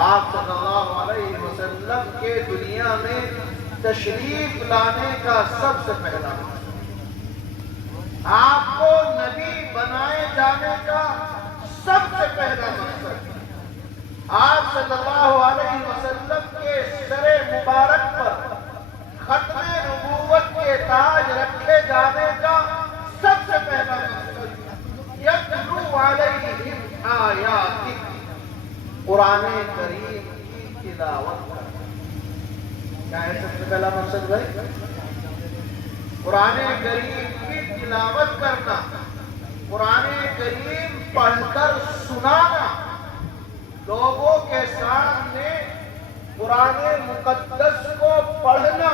آپ صلی اللہ علیہ وسلم کے دنیا میں تشریف لانے کا سب سے پہلا مقصد، آپ کو نبی بنائے جانے کا سب سے پہلا مقصد، آپ صلی اللہ علیہ وسلم کے سر مبارک پر ختم نبوت کے تاج رکھے جانے کا سب سے پہلا مقصد، یتلو علیہم آیاتک، قرآن کریم کی تلاوت کرنا۔ کیا ہے سب سے پہلا مقصد بھائی؟ قرآن کریم کی تلاوت کرنا، قرآن کریم پڑھ کر سنانا، لوگوں کے سامنے قرآن مقدس کو پڑھنا۔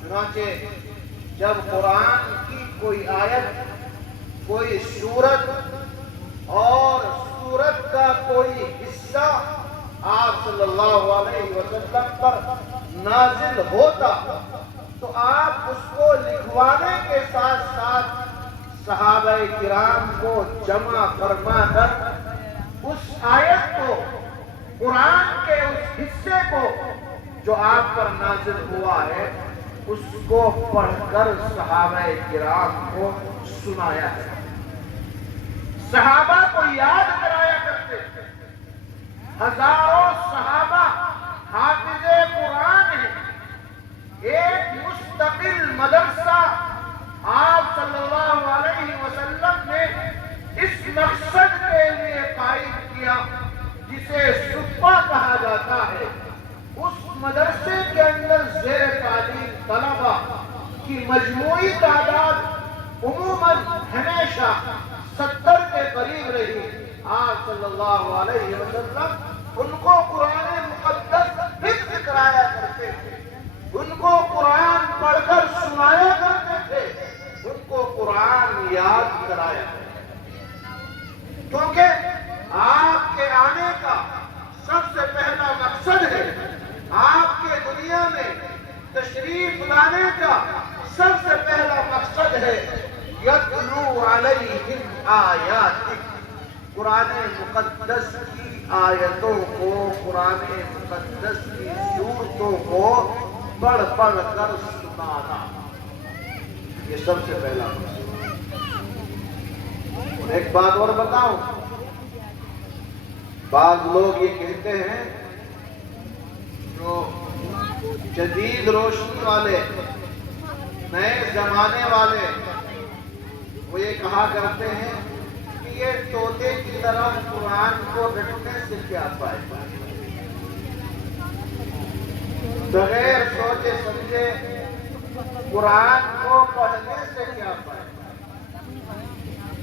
چنانچہ جب قرآن کی کوئی آیت، کوئی سورت اور سورت کا کوئی حصہ آپ صلی اللہ علیہ وسلم پر نازل ہوتا تو آپ اس کو لکھوانے کے ساتھ ساتھ صحابہ کرام کو جمع فرما کر اس آیت کو، قرآن کے اس حصے کو جو آپ پر نازل ہوا ہے، اس کو پڑھ کر صحابہ کرام کو سنایا ہے، صحابہ کو یاد کرایا کرتے تھے۔ ہزاروں صحابہ حافظ قرآن ہیں۔ ایک مستقل مدرسہ آپ صلی اللہ علیہ وسلم نے اس مقصد کے لیے قائم کیا جسے صفہ کہا جاتا ہے۔ اس مدرسے کے اندر زیر تعلیم طلبہ کی مجموعی تعداد عموماً ہمیشہ 70 کے قریب رہی۔ آپ صلی اللہ علیہ وسلم ان کو قرآن مقدس حفظ کرایا کرتے تھے، ان کو قرآن پڑھ کر سنایا کرتے تھے، ان کو قرآن یاد کرایا کرتے تھے، کیونکہ آپ کے آنے کا سب سے پہلا مقصد ہے، آپ کے دنیا میں تشریف لانے کا سب سے پہلا مقصد ہے یتلو علیہم آیاتک، قرآن مقدس کی آیتوں کو، قرآن مقدس کی صورتوں کو پڑھ پڑھ کر سنانا، یہ سب سے پہلا مقصد۔ اور ایک بات اور بتاؤں، بعض لوگ یہ کہتے ہیں، جو جدید روشنی والے، نئے زمانے والے، وہ یہ کہا کرتے ہیں کہ یہ طوطے کی طرح قرآن کو رٹنے سے کیا فائدہ، بغیر سوچے سمجھے قرآن کو پڑھنے سے کیا فائدہ۔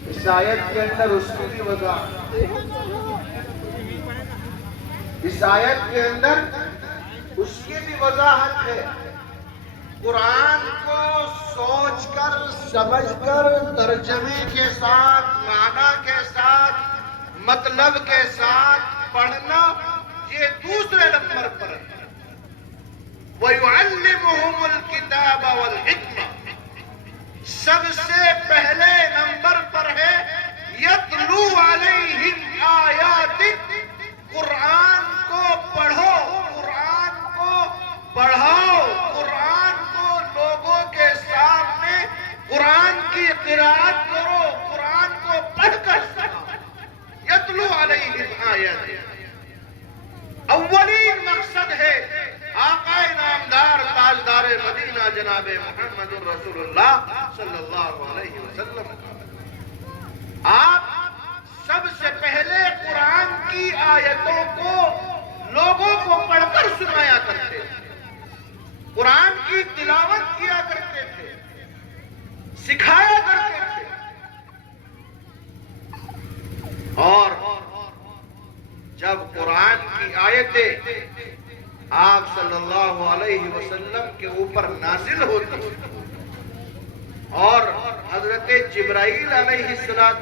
اس آیت کے اندر اس کی بھی وضاحت، اس آیت کے اندر اس کی بھی وضاحت ہے۔ قرآن کو سوچ کر، سمجھ کر، ترجمے کے ساتھ، معنی کے ساتھ، مطلب کے ساتھ پڑھنا، یہ دوسرے نمبر پر ہے۔ وَيُعَلِّمُهُمُ الْكِتَابَ وَالْحِكْمَةَ، سب سے پہلے نمبر پر ہے یتلو علیہم آیاتک، قرآن کو پڑھو، قرآن کو پڑھاؤ، قرآن کو لوگوں کے سامنے قرآن کی قرأت کرو، قرآن کو پڑھ کر سناؤ۔ یتلو علیہم آیاتک، اولین مقصد ہے آقا نامدار تاجدار مدینہ جناب محمد رسول اللہ صلی اللہ علیہ وسلم۔ آپ سب سے پہلے قرآن کی آیتوں کو لوگوں کو پڑھ کر سنایا کرتے تھے، قرآن کی تلاوت کیا کرتے تھے، سکھایا کرتے تھے، اور جب قرآن کی آیتیں آپ صلی اللہ علیہ وسلم کے اوپر نازل ہوتی اور حضرت جبرائیل علیہ السلام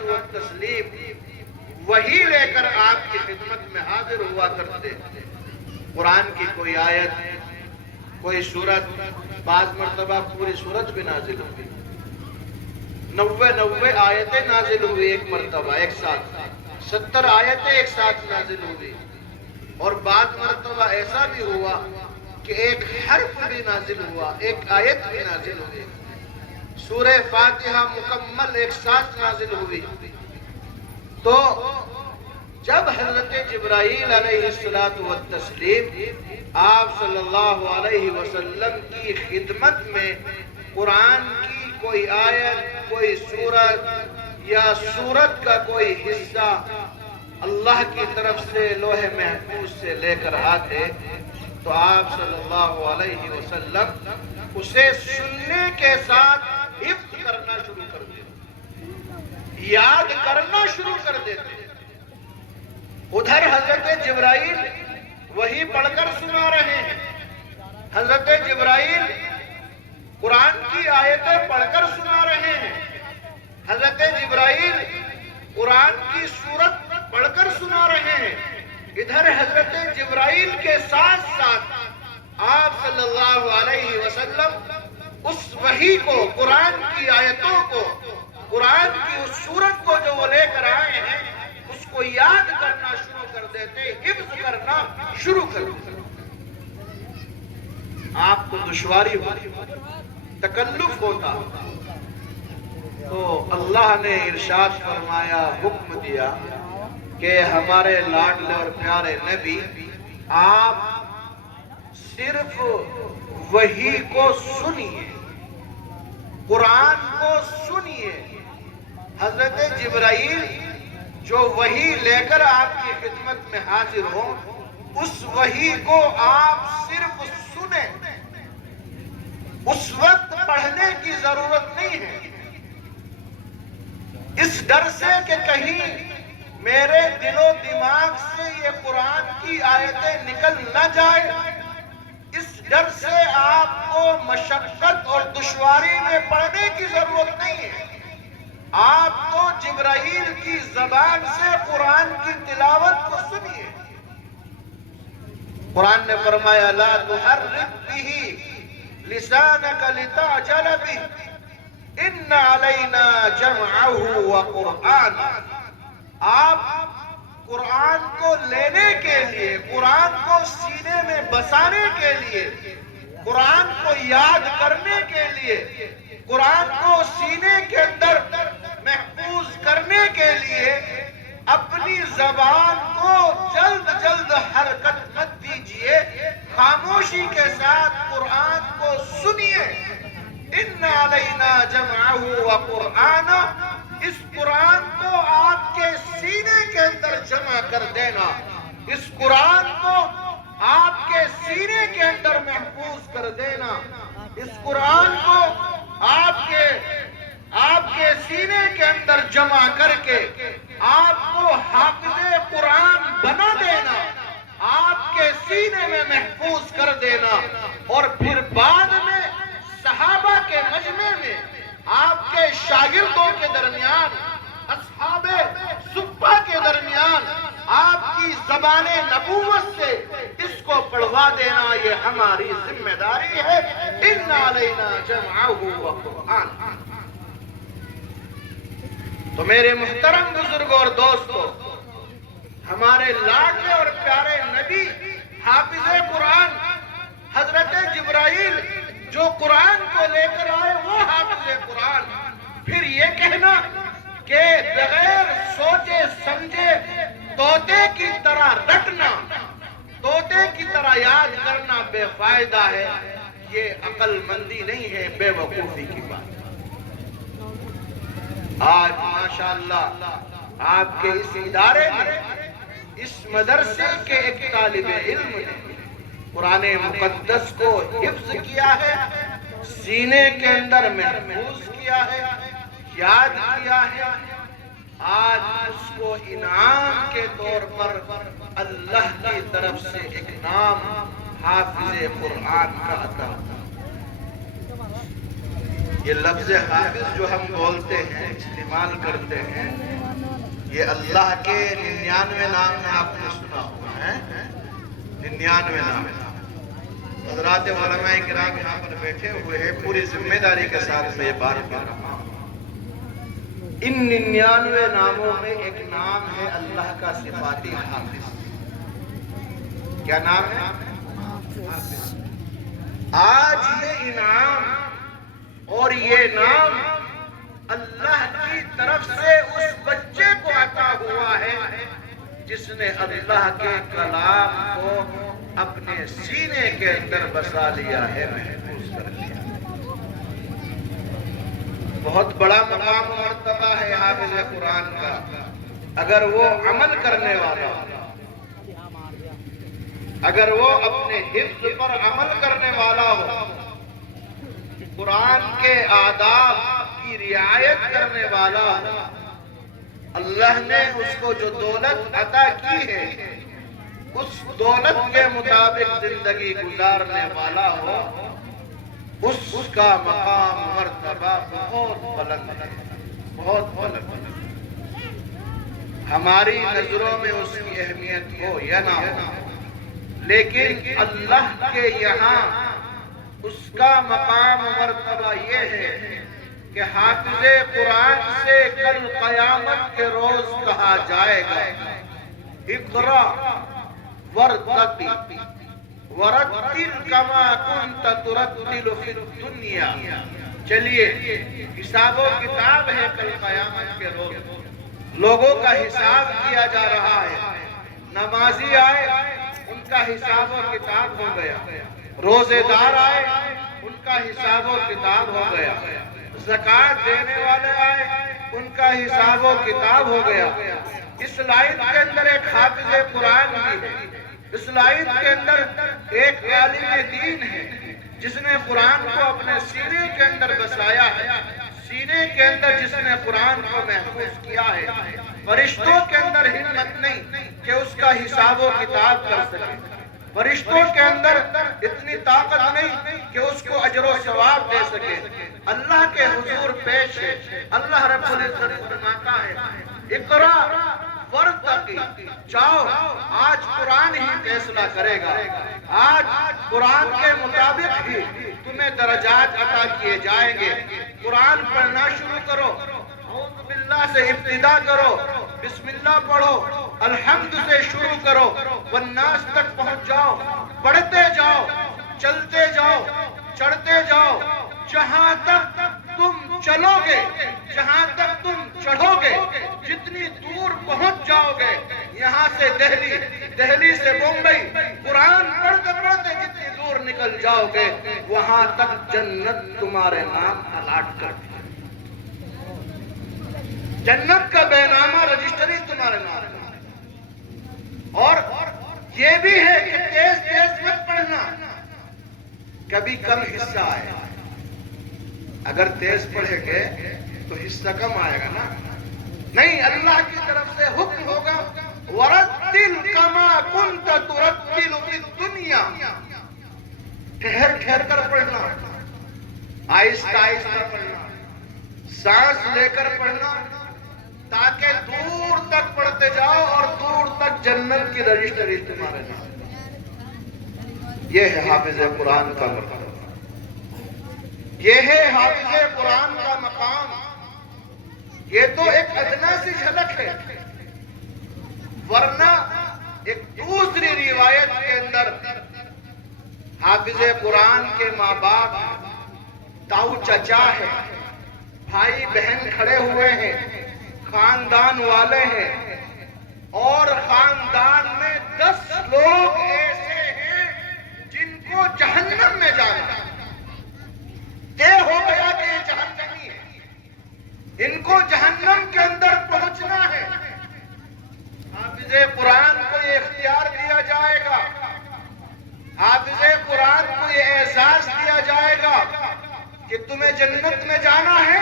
وحی لے کر آپ کی خدمت میں حاضر ہوا کرتے، قرآن کی کوئی آیت، کوئی سورت، بعض مرتبہ پوری سورت بھی نازل ہوئی، 90 آیتیں نازل ہوئی ایک مرتبہ، ایک ساتھ 70 آیتیں ایک ساتھ نازل ہوئی، اور بعض مرتبہ ایسا بھی ہوا کہ ایک حرف بھی نازل ہوا، ایک آیت بھی نازل ہوئی، سورہ فاتحہ مکمل ایک ساتھ نازل ہوئی۔ تو جب حضرت جبرائیل علیہ السلام آپ صلی اللہ علیہ وسلم کی خدمت میں قرآن کی کوئی آیت، کوئی سورت یا سورت کا کوئی حصہ اللہ کی طرف سے لوح محفوظ سے لے کر آتے تو آپ صلی اللہ علیہ وسلم اسے سننے کے ساتھ حفظ کرنا شروع کر دیتے، یاد کرنا شروع کر دیتے۔ ادھر حضرت جبرائیل وہی پڑھ کر سنا رہے ہیں، حضرت جبرائیل قرآن کی آیتیں پڑھ کر سنا رہے ہیں، حضرت جبرائیل قرآن کی سورت پڑھ کر سنا رہے ہیں۔ ادھر حضرت جبرائیل کے ساتھ ساتھ آپ صلی اللہ علیہ وسلم اس وحی کو، قرآن کی آیتوں کو، قرآن کی اس سورت کو جو وہ لے کر آئے ہیں اس کو یاد کرنا شروع کر دیتے، حفظ کرنا شروع کر دیتے۔ آپ کو دشواری ہوتی، تکلف ہوتا، تو اللہ نے ارشاد فرمایا، حکم دیا کہ ہمارے لاڈلے اور پیارے نبی آپ صرف وحی کو سنیے، قرآن کو سنیے۔ حضرت جبرائیل جو وحی لے کر آپ کی خدمت میں حاضر ہوں، اس وحی کو آپ صرف سنیں، اس وقت پڑھنے کی ضرورت نہیں ہے، اس ڈر سے کہ کہیں میرے دل و دماغ سے یہ قرآن کی آیتیں نکل نہ جائے، اس ڈر سے آپ کو مشقت اور دشواری میں پڑھنے کی ضرورت نہیں ہے۔ آپ تو جبرائیل کی زبان سے قرآن کی تلاوت کو سنیے۔ قرآن نے فرمایا لا تحرک به لسانک لتعجل به ان علینا جمعہ وقرآنہ۔ آپ قرآن کو لینے کے لیے، قرآن کو سینے میں بسانے کے لیے، قرآن کو یاد کرنے کے لیے، قرآن کو سینے کے اندر محفوظ کرنے کے لیے اپنی زبان کو جلد جلد حرکت مت دیجئے، خاموشی کے ساتھ قرآن کو سنیے۔ ان علینا جمعہ وقرآنہ، اس قرآن کو آپ کے سینے کے اندر جمع کر دینا، اس قرآن کو آپ کے سینے کے اندر محفوظ کر دینا، اس قرآن کو آپ کے سینے کے اندر جمع کر کے آپ کو حافظ قرآن بنا دینا، آپ کے سینے میں محفوظ کر دینا، اور پھر بعد میں صحابہ کے مجمع میں آپ کے شاگردوں کے درمیان، اصحاب صفہ کے درمیان آپ کی زبان نبوت سے اس کو پڑھوا دینا، یہ ہماری ذمہ داری ہے۔ ان علینا جمعہ وقرآن۔ تو میرے محترم بزرگوں اور دوستوں، ہمارے لاڈلے اور پیارے نبی حافظ قرآن حضرت جبرائیل جو قرآن کو لے کر آئے وہ حافظ قرآن، پھر یہ کہنا کہ بغیر سوچے سمجھے طوطے کی طرح رٹنا، طوطے کی طرح یاد کرنا بے فائدہ ہے، یہ عقل مندی نہیں ہے، بے وقوفی کی بات۔ آج ماشاءاللہ آپ کے اس ادارے میں، اس مدرسے کے ایک طالب علم نے قرآن مقدس کو حفظ کیا ہے، سینے کے اندر محفوظ کیا ہے، یاد کیا ہے۔ آج اس کو انعام کے طور پر اللہ کی طرف سے ایک نام حافظ قرآن کا عطا۔ یہ لفظ حافظ جو ہم بولتے ہیں، استعمال کرتے ہیں، یہ اللہ کے 99 نام میں آپ نے سنا ہوا ہے، 99 نام۔ حضرات علماء کرام یہاں پر بیٹھے ہوئے ہیں، پوری ذمہ داری کے ساتھ میں یہ بات کر رہا ہوں۔ ان 99 ناموں میں ایک نام ہے اللہ کا صفاتی حافظ۔ کیا نام ہے؟ آج یہ انعام اور یہ نام اللہ کی طرف سے اس بچے کو عطا ہوا ہے جس نے اللہ کے کلام کو اپنے سینے کے اندر بسا لیا ہے، محفوظ کر لیا۔ بہت بڑا مقام و مرتبہ ہے حافظ قرآن کا، اگر وہ عمل کرنے والا، اگر وہ اپنے حفظ پر عمل کرنے والا ہو، قرآن کے آداب کی رعایت کرنے والا ہو، اللہ نے اس کو جو دولت عطا کی ہے اس دولت کے مطابق زندگی گزارنے والا ہو، اس کا مقام مرتبہ بہت بلند ہے، بہت بلند ہے۔ ہماری نظروں میں اس کی اہمیت ہو یا نہ ہو، لیکن اللہ کے یہاں اس کا مقام مرتبہ یہ ہے کہ حافظ قرآن سے کل قیامت کے روز کہا جائے گا اقرا ورتقی ورتل کما کنت ترتل فی الدنیا۔ چلیے، حساب و کتاب ہے کل قیامت کے روز، لوگوں کا حساب کیا جا رہا ہے۔ نمازی آئے، ان کا حساب و کتاب ہو گیا، روزے دار آئے، ان کا حساب و کتاب ہو گیا، زکوٰۃ دینے والے آئے، ان کا حساب و کتاب ہو گیا۔ اس لائن کے اندر ایک حافظ قرآن بھی ہے، اس لائن کے اندر ایک عالم دین ہے جس نے قرآن کو اپنے سینے کے اندر بسایا ہے، سینے کے اندر جس نے قرآن کو محفوظ کیا ہے۔ فرشتوں کے اندر ہمت نہیں کہ اس کا حساب و کتاب کر سکے، فرشتوں کے اندر اتنی طاقت نہیں کہ اس کو اجر و ثواب دے سکے۔ اللہ کے حضور پیش ہے، اللہ رب العزت فرماتا ہے اقرا ورتقی، جاؤ، آج قرآن ہی فیصلہ کرے گا، آج قرآن کے مطابق ہی تمہیں درجات عطا کیے جائیں گے۔ قرآن پڑھنا شروع کرو، اعوذ باللہ سے ابتدا کرو، بسم اللہ پڑھو، الحمد سے شروع کرو، والناس تک پہنچ جاؤ، پڑھتے جاؤ، چلتے جاؤ، چڑھتے جاؤ، جہاں تک تم چلو گے، جہاں تک تم چڑھو گے، جتنی دور پہنچ جاؤ گے، یہاں سے دہلی، دہلی سے بمبئی، قرآن پڑھتے پڑھتے جتنی دور نکل جاؤ گے، وہاں تک جنت تمہارے نام الاٹ کر دی، جنت کا بے نامہ رجسٹری تمہارے نام ہے۔ اور یہ بھی ہے کہ تیز تیز مت پڑھنا، کبھی کم حصہ آئے، اگر تیز پڑھیں گے تو حصہ کم آئے گا نا، نہیں، اللہ کی طرف سے حکم ہوگا وَرَتِّلْ كَمَا كُنْتَ تُرَتِّلُ فِي الدُّنْيَا، ٹھہر ٹھہر کر پڑھنا، آہستہ آہستہ پڑھنا، سانس لے کر پڑھنا، تاکہ دور تک پڑھتے جاؤ اور دور تک جنت کی رجسٹری تمہارے نام۔ یہ ہے حافظ قرآن کا مرتبہ، یہ ہے حافظ قرآن کا مقام۔ یہ تو ایک ادنا سی جھلک ہے، ورنہ ایک دوسری روایت کے اندر حافظ قرآن کے ماں باپ، تاؤ چچا ہے، بھائی بہن کھڑے ہوئے ہیں، خاندان والے ہیں، اور خاندان میں 10 لوگ ایسے ہیں جن کو جہنم میں جانا ہے، طے ہو گیا کہ یہ جہنمی ہے، ان کو جہنم کے اندر پہنچنا ہے۔ حافظ قرآن کو یہ اختیار دیا جائے گا، حافظ قرآن کو یہ احساس دیا جائے گا کہ تمہیں جنت میں جانا ہے،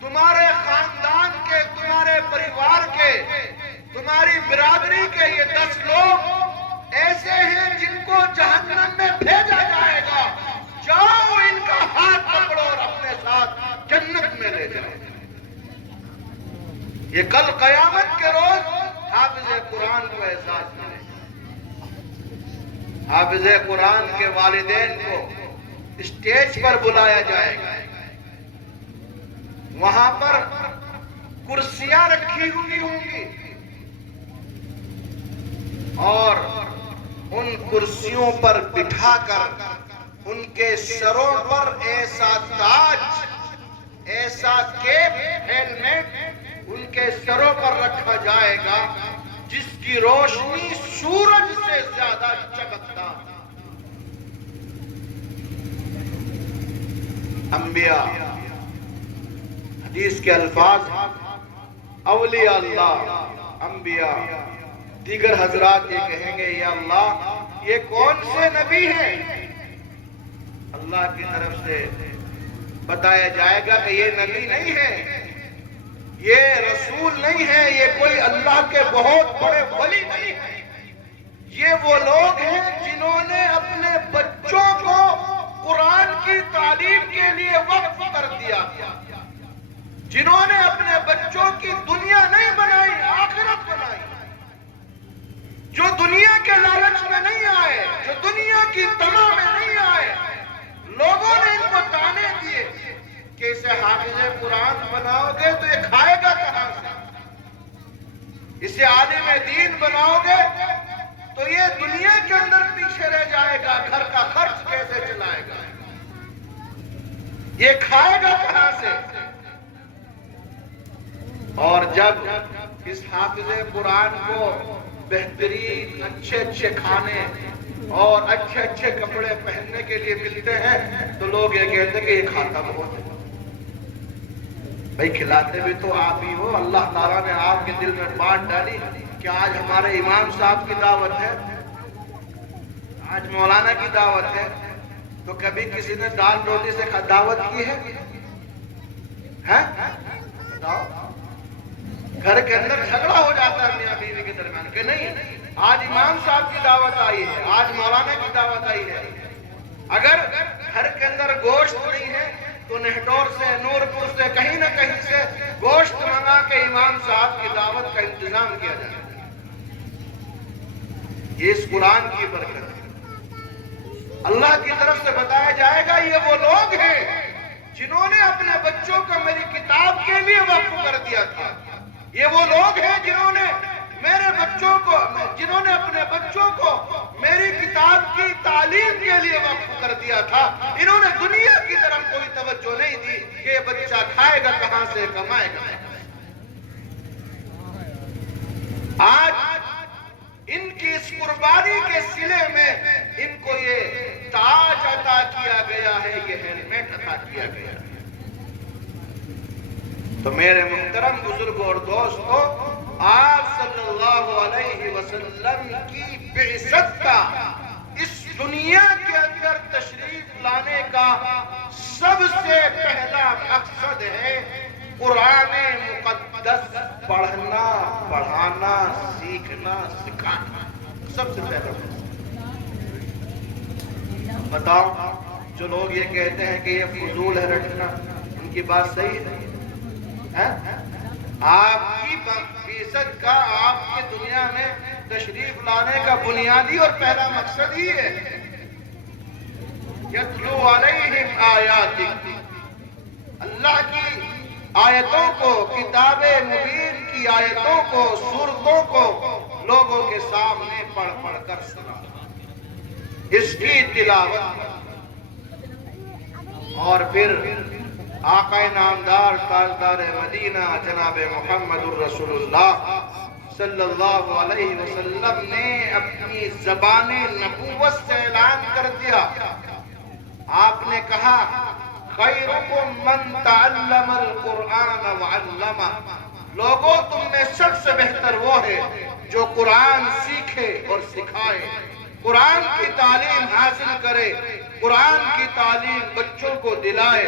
تمہارے خاندان کے، تمہارے پریوار کے، تمہاری برادری کے یہ 10 لوگ ایسے ہیں جن کو جہنم میں بھیجا جائے گا، جاؤ ان کا ہاتھ پکڑو اور اپنے ساتھ جنت میں لے جاؤ۔ یہ کل قیامت کے روز حافظ قرآن کو احساس ملے گا۔ حافظ قرآن کے والدین کو اسٹیج پر بلایا جائے گا، وہاں پر کرسیاں رکھی ہوئی ہوں گی، اور ان کرسیوں پر بٹھا کر ان کے سروں پر ایسا تاج، ایسا کیپ، ہیلمٹ ان کے سروں پر رکھا جائے گا جس کی روشنی سورج سے زیادہ چمکتا۔ انبیاء، حدیث کے الفاظ، اولیاء اللہ، انبیاء، دیگر حضرات یہ کہیں گے یا اللہ یہ کون سے نبی ہیں؟ اللہ کی طرف سے بتایا جائے گا کہ یہ نبی نہیں ہے، یہ رسول نہیں ہے، یہ کوئی اللہ کے بہت بڑے ولی نہیں ہے، یہ وہ لوگ ہیں جنہوں نے اپنے بچوں کو قرآن کی تعلیم کے لیے وقف کر دیا، جنہوں نے اپنے بچوں کی دنیا نہیں بنائی، آخرت بنائی، جو دنیا کے لالچ میں نہیں آئے، جو دنیا کی تما میں نہیں آئے۔ لوگوں نے ان کو تانے دیے کہ اسے حافظ قرآن بناؤ گے تو یہ کھائے گا کہاں سے، اسے عالم دین بناؤ گے تو یہ دنیا کے اندر پیچھے رہ جائے گا، گھر کا خرچ کیسے چلائے گا، یہ کھائے گا کہاں سے۔ اور جب اس حافظ قرآن کو بہترین اچھے اچھے کھانے اور اچھے اچھے کپڑے پہننے کے لیے ملتے ہیں تو لوگ یہ کہتے ہیں کہ یہ کھاتا بہت ہے۔ بھائی کھلاتے بھی تو آپ ہی ہو، اللہ تعالیٰ نے آپ کے دل میں بات ڈالی کہ آج ہمارے امام صاحب کی دعوت ہے، آج مولانا کی دعوت ہے، تو کبھی کسی نے دال روٹی سے دعوت کی ہے؟ بتاؤ، گھر کے اندر جھگڑا ہو جاتا ہے میاں بیوی کے درمیان کہ نہیں آج امام صاحب کی دعوت آئی ہے، آج مولانا کی دعوت آئی ہے۔ اگر گھر کے اندر گوشت نہیں ہے تو نہٹور سے، نورپور سے، کہیں نہ کہیں سے گوشت منگا کے امام صاحب کی دعوت کا انتظام کیا جائے۔ یہ اس قرآن کی برکت ہے۔ اللہ کی طرف سے بتایا جائے گا یہ وہ لوگ ہیں جنہوں نے اپنے بچوں کو میری کتاب کے لیے وقف کر دیا تھا، یہ وہ لوگ ہیں جنہوں نے اپنے بچوں کو میری کتاب کی تعلیم کے لیے وقف کر دیا تھا۔ انہوں نے دنیا کی طرف کوئی توجہ نہیں دی کہ یہ بچہ کھائے گا کہاں سے، کمائے گا۔ آج ان کی اس قربانی کے صلے میں ان کو یہ تاج عطا کیا گیا ہے، یہ ہیلمٹ عطا کیا گیا ہے۔ تو میرے محترم بزرگوں اور دوستوں، آپ صلی اللہ علیہ وسلم کی بعثت کا، اس دنیا کے اندر تشریف لانے کا سب سے پہلا مقصد ہے قرآن مقدس پڑھنا، پڑھانا، سیکھنا، سکھانا، سب سے پہلا مقصد۔ بتاؤ، جو لوگ یہ کہتے ہیں کہ یہ فضول ہے رٹنا، ان کی بات صحیح ہے؟ آپ کی بعثت کا، آپ کی دنیا میں تشریف لانے کا بنیادی اور پہلا مقصد ہی ہے یتلو علیہم آیاتک، اللہ کی آیتوں کو، کتاب مبین کی آیتوں کو، سورتوں کو لوگوں کے سامنے پڑھ پڑھ کر سنا، اس کی تلاوت، اور پھر آقا نامدار تاجدار مدینہ جناب محمد الرسول اللہ صلی اللہ علیہ وسلم نے اپنی زبان نبوت سے اعلان کر دیا۔ آپ نے کہا خیرکم من تعلم القرآن وعلمہ، لوگوں تم میں سب سے بہتر وہ ہے جو قرآن سیکھے اور سکھائے، قرآن کی تعلیم حاصل کرے، قرآن کی تعلیم بچوں کو دلائے۔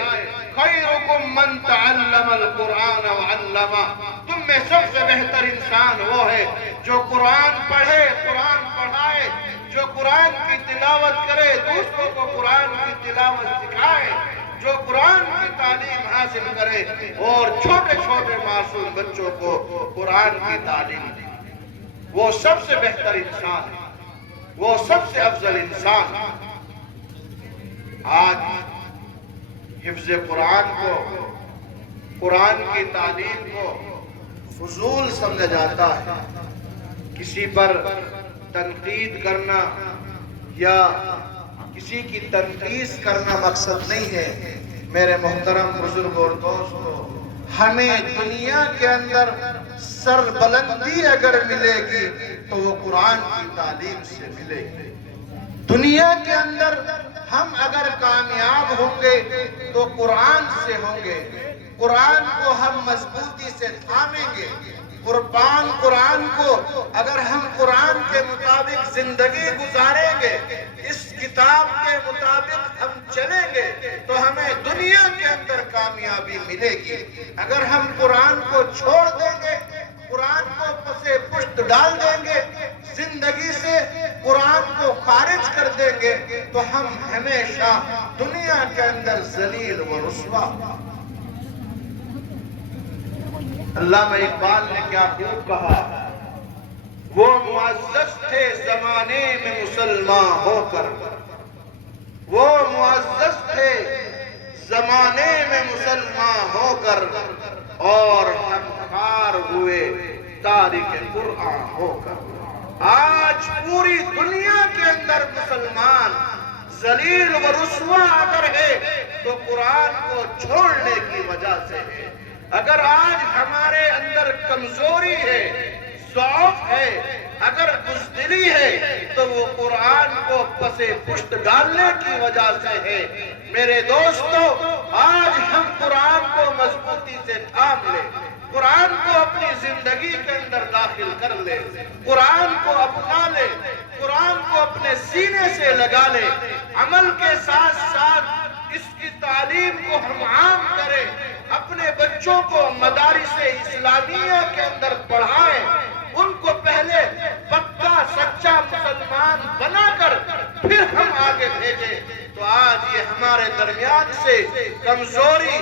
خیرکم من تعلم القرآن وعلمہ، تم میں سب سے بہتر انسان وہ ہے جو قرآن پڑھے، قرآن پڑھائے، جو قرآن کی تلاوت کرے، دوسروں کو قرآن کی تلاوت سکھائے، جو قرآن کی تعلیم حاصل کرے اور چھوٹے چھوٹے معصوم بچوں کو قرآن کی تعلیم دے۔ وہ سب سے بہتر انسان ہے، وہ سب سے افضل انسان ہے۔ آج حفظ قرآن کو، قرآن کی تعلیم کو فضول سمجھا جاتا ہے، کسی پر تنقید کرنا یا کسی کی تنقید کرنا مقصد نہیں ہے۔ میرے محترم بزرگ اور دوستو، ہمیں دنیا کے اندر سربلندی اگر ملے گی تو وہ قرآن کی تعلیم سے ملے گی۔ دنیا کے اندر ہم اگر کامیاب ہوں گے تو قرآن سے ہوں گے۔ قرآن کو ہم مضبوطی سے تھامیں گے۔ قرآن کو اگر ہم قرآن کے مطابق زندگی گزاریں گے، اس کتاب کے مطابق ہم چلیں گے تو ہمیں دنیا کے اندر کامیابی ملے گی۔ اگر ہم قرآن کو چھوڑ دیں گے، قرآن کو پسے پشت ڈال دیں گے، زندگی سے قرآن کو خارج کر دیں گے تو ہم ہمیشہ دنیا کے اندر ذلیل و رسوا۔ علامہ اقبال نے کیا خوب کہا، وہ معزز تھے زمانے میں مسلمان ہو کر، وہ معزز تھے زمانے میں مسلمان ہو کر، اور ہم خار ہوئے تارک قرآن ہو کر۔ آج پوری دنیا کے اندر مسلمان ذلیل و رسوا اگر ہے تو قرآن کو چھوڑنے کی وجہ سے ہے۔ اگر آج ہمارے اندر کمزوری ہے، ضعف ہے، اگر بزدلی ہے تو وہ قرآن کو پسے پشت ڈالنے کی وجہ سے ہے۔ میرے دوستو، آج ہم قرآن کو مضبوطی سے تھام لیں، قرآن کو اپنی زندگی کے اندر داخل کر لیں، قرآن کو اپنا لیں، قرآن کو اپنے سینے سے لگا لیں، عمل کے ساتھ ساتھ اس کی تعلیم کو ہم عام کریں، اپنے بچوں کو مدارس اسلامیہ کے اندر پڑھائیں، ان کو پہلے پکا سچا مسلمان بنا کر پھر ہم آگے بھیجیں تو آج یہ ہمارے درمیان سے کمزوری،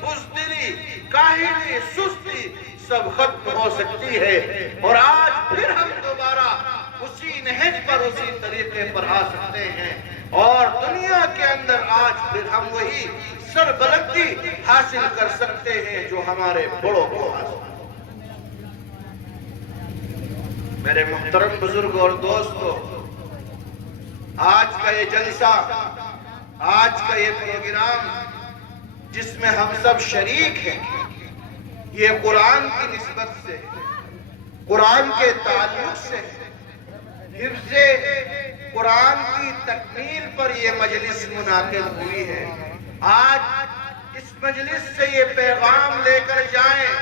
بزدلی، کاہلی، سستی سب ختم ہو سکتی ہے، اور آج پھر ہم دوبارہ اسی نہج پر، اسی طریقے پر آ سکتے ہیں، اور دنیا کے اندر آج پھر ہم وہی سربلندی حاصل کر سکتے ہیں جو ہمارے بڑوں کو حاصل۔ میرے محترم بزرگ اور دوستو، آج کا یہ جلسہ، آج کا یہ پروگرام جس میں ہم سب شریک ہیں، یہ قرآن کی نسبت سے، قرآن کے تعلق سے، حفظ قرآن کی تکمیل پر یہ مجلس منعقد ہوئی ہے۔ آج اس مجلس سے یہ پیغام لے کر جائیں،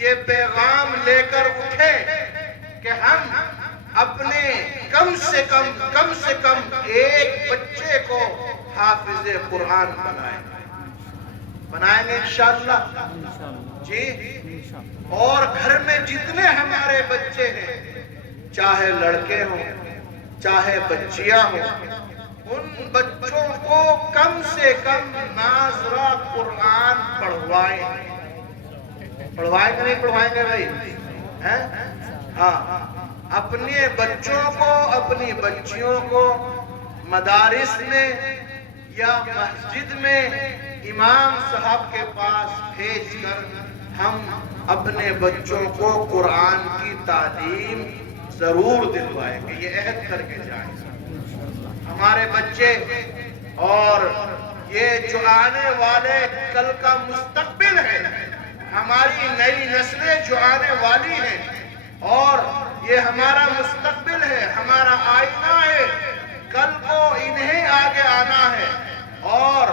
یہ پیغام لے کر اٹھیں کہ ہم اپنے کم سے کم ایک بچے کو حافظ قرآن بنائیں گے انشاءاللہ جی۔ اور گھر میں جتنے ہمارے بچے ہیں، چاہے لڑکے ہوں چاہے بچیاں ہوں، ان بچوں کو کم سے کم ناظرہ قرآن پڑھوائیں گے نہیں پڑھوائیں گے بھائی؟ ہاں، اپنے بچوں کو، اپنی بچیوں کو مدارس میں یا مسجد میں امام صاحب کے پاس بھیج کر ہم اپنے بچوں کو قرآن کی تعلیم ضرور دلوائیں گے، یہ عہد کر کے جائیں گے۔ ہمارے بچے اور یہ جو آنے والے کل کا مستقبل ہے، ہماری نئی نسلیں جو آنے والی ہیں، اور یہ ہمارا مستقبل ہے، ہمارا آئینہ ہے، کل کو انہیں آگے آنا ہے، اور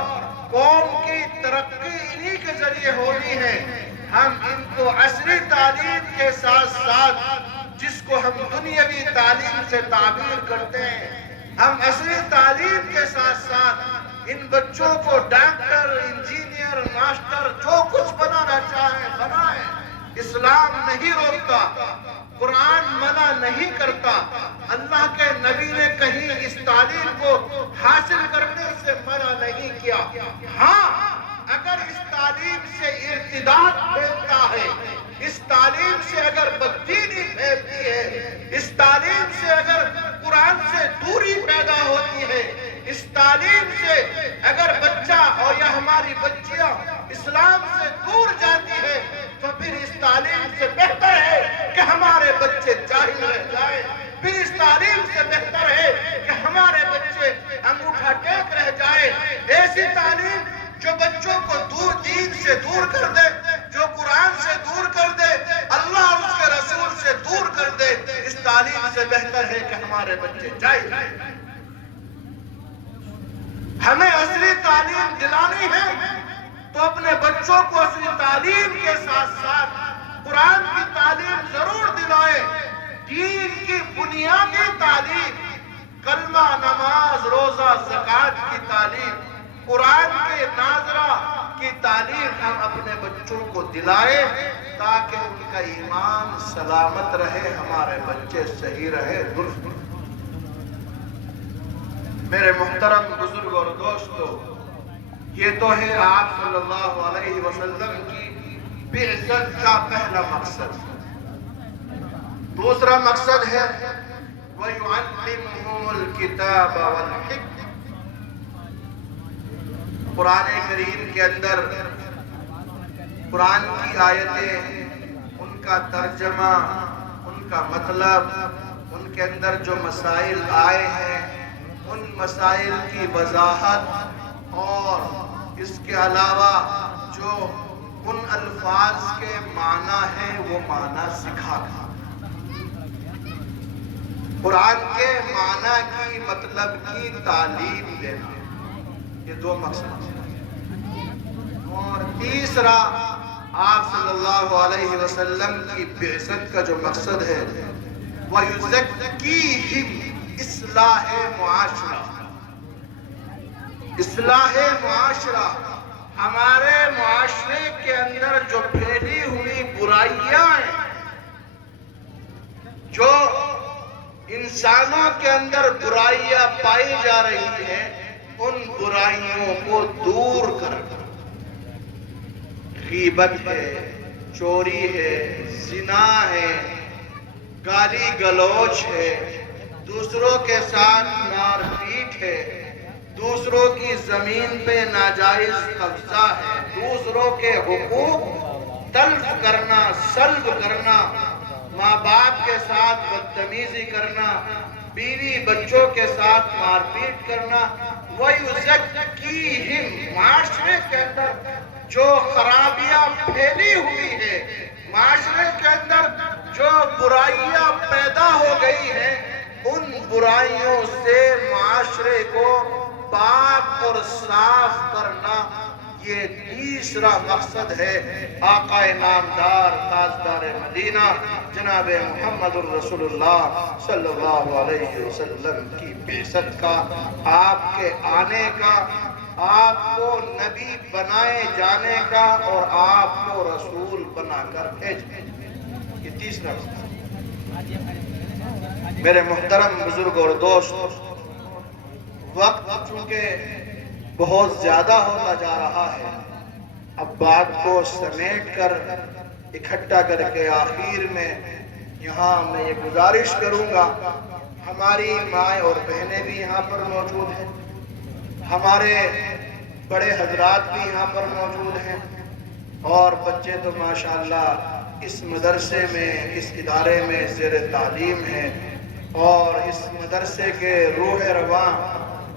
قوم کی ترقی انہی کے ذریعے ہونی ہے۔ ہم ان کو عصری تعلیم کے ساتھ ساتھ، جس کو ہم دنیاوی تعلیم سے تعبیر کرتے ہیں، ہم عصری تعلیم کے ساتھ ساتھ ان بچوں کو ڈاکٹر، انجینئر، ماسٹر، جو کچھ بنانا چاہیں بنائیں۔ اسلام نہیں روکتا، قرآن منع نہیں کرتا، اللہ کے نبی نے کہیں اس تعلیم کو حاصل کرنے سے منع نہیں کیا۔ ہاں، اگر اس تعلیم سے ارتداد پھیلتا ہے، اس تعلیم سے اگر بددینی پھیلتی ہے، اس تعلیم سے اگر قرآن سے دوری پیدا ہوتی ہے، اس تعلیم سے اگر بچہ اور یا ہماری بچیاں اسلام سے دور جاتی ہے، تو پھر اس تعلیم سے بہتر ہے کہ ہمارے بچے جاہل رہ جائیں۔ پھر اس تعلیم سے بہتر ہے کہ ہمارے بچے جائیں۔ ہمیں عصری تعلیم دلانی ہے تو اپنے بچوں کو عصری تعلیم کے ساتھ ساتھ قرآن کی تعلیم ضرور دلائے۔ دین کی بنیادی تعلیم، کلمہ، نماز، روزہ، زکوٰۃ کی تعلیم، قرآن کے ناظرہ کی تعلیم ہم اپنے بچوں کو دلائے تاکہ ان کا ایمان سلامت رہے، ہمارے بچے صحیح رہے، درست۔ میرے محترم بزرگ اور دوستو، یہ تو ہے آپ صلی اللہ علیہ وسلم کی بعثت کا پہلا مقصد۔ دوسرا مقصد ہے وَيُعَلِّمُهُمُ الْكِتَابَ وَالْحِكْمَةَ۔ قرآن کریم کے اندر قرآن کی آیتیں، ان کا ترجمہ، ان کا مطلب، ان کے اندر جو مسائل آئے ہیں ان مسائل کی وضاحت، اور اس کے علاوہ جو ان الفاظ کے معنی ہیں وہ معنی سکھانا۔ قرآن کے معنی کی، مطلب کی تعلیم دینا، یہ دو مقصد ہیں۔ اور تیسرا آپ صلی اللہ علیہ وسلم کی بعثت کا جو مقصد ہے وَيُزَكِّيهِمْ، اصلاح معاشرہ۔ اصلاح معاشرہ، ہمارے معاشرے کے اندر جو پھیلی ہوئی برائیاں ہیں، جو انسانوں کے اندر برائیاں پائی جا رہی ہیں، ان برائیوں کو دور کرنا۔ غیبت ہے، چوری ہے، زنا ہے، گالی گلوچ ہے، دوسروں کے ساتھ مار پیٹ ہے، دوسروں کی زمین پہ ناجائز قبضہ ہے، دوسروں کے حقوق تلف کرنا، سلب کرنا، ماں باپ کے ساتھ بدتمیزی کرنا، بیوی بچوں کے ساتھ مار پیٹ کرنا۔ وَيُزَكِّيهِمْ، معاشرے کے اندر جو خرابیاں پھیلی ہوئی ہے، معاشرے کے اندر جو برائیاں پیدا ہو گئی ہیں، ان برائیوں سے معاشرے کو پاک اور صاف کرنا، یہ تیسرا مقصد ہے آقا نامدار تاجدار مدینہ جناب محمد الرسول اللہ صلی اللہ علیہ وسلم کی بعثت کا، آپ کے آنے کا، آپ کو نبی بنائے جانے کا، اور آپ کو رسول بنا کر بھیجنے کا، یہ تیسرا مقصد۔ میرے محترم بزرگ اور دوست، وقت چونکہ بہت زیادہ ہوتا جا رہا ہے، اب بات کو سمیٹ کر اکٹھا کر کے آخر میں یہاں میں یہ گزارش کروں گا، ہماری مائیں اور بہنیں بھی یہاں پر موجود ہیں، ہمارے بڑے حضرات بھی یہاں پر موجود ہیں، اور بچے تو ماشاءاللہ اس مدرسے میں، اس ادارے میں زیر تعلیم ہیں، اور اس مدرسے کے روح رواں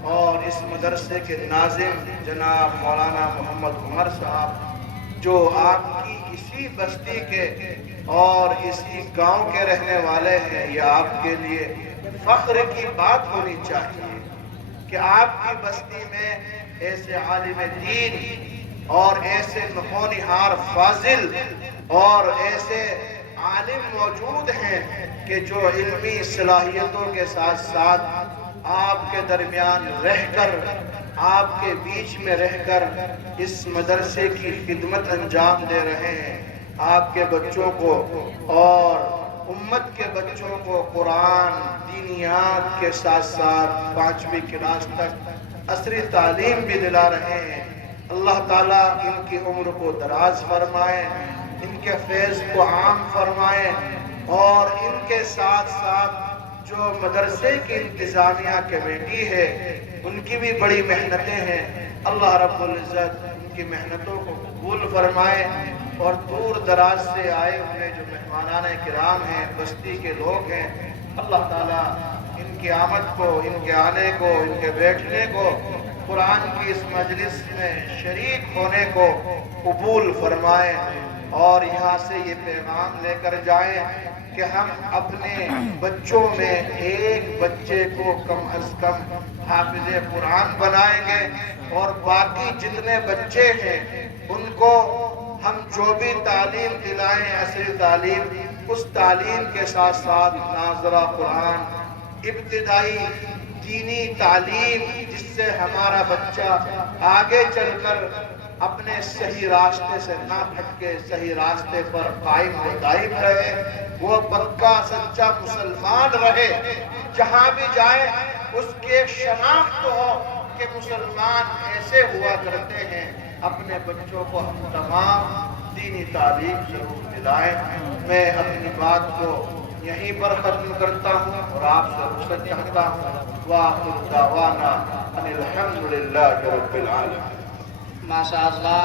اور اس مدرسے کے ناظم جناب مولانا محمد عمر صاحب، جو آپ کی اسی بستی کے اور اسی گاؤں کے رہنے والے ہیں، یہ آپ کے لیے فخر کی بات ہونی چاہیے کہ آپ کی بستی میں ایسے عالم دین اور ایسے نخونہار فاضل اور ایسے عالم موجود ہیں کہ جو علمی صلاحیتوں کے ساتھ ساتھ آپ کے درمیان رہ کر، آپ کے بیچ میں رہ کر اس مدرسے کی خدمت انجام دے رہے ہیں، آپ کے بچوں کو اور امت کے بچوں کو قرآن، دینیات کے ساتھ ساتھ 5ویں کلاس تک عصری تعلیم بھی دلا رہے ہیں۔ اللہ تعالیٰ ان کی عمر کو دراز فرمائے، ان کے فیض کو عام فرمائے، اور ان کے ساتھ ساتھ جو مدرسے کی انتظامیہ کمیٹی ہے ان کی بھی بڑی محنتیں ہیں، اللہ رب العزت ان کی محنتوں کو قبول فرمائے، اور دور دراز سے آئے ہوئے جو مہمانان کرام ہیں، بستی کے لوگ ہیں، اللہ تعالیٰ ان کی آمد کو، ان کے آنے کو، ان کے بیٹھنے کو، قرآن کی اس مجلس میں شریک ہونے کو قبول فرمائے۔ اور یہاں سے یہ پیغام لے کر جائیں کہ ہم اپنے بچوں میں ایک بچے کو کم از کم حافظ قرآن بنائیں گے، اور باقی جتنے بچے ہیں ان کو ہم جو بھی تعلیم دلائیں، عصری تعلیم، اس تعلیم کے ساتھ ساتھ ناظرہ قرآن، ابتدائی دینی تعلیم، جس سے ہمارا بچہ آگے چل کر اپنے صحیح راستے سے نہ بھٹکے، صحیح راستے پر قائم و دائم رہے، وہ پکا سچا مسلمان رہے، جہاں بھی جائے اس کے شناخت ہو کہ مسلمان ایسے ہوا کرتے ہیں۔ اپنے بچوں کو ہم تمام دینی تعلیم ضرور دلائیں۔ میں اپنی بات کو یہیں پر ختم کرتا ہوں اور آپ سے رخصت چاہتا ہوں۔ وآخر دعوانا ان الحمدللہ رب العالمین۔ ماشاء اللہ۔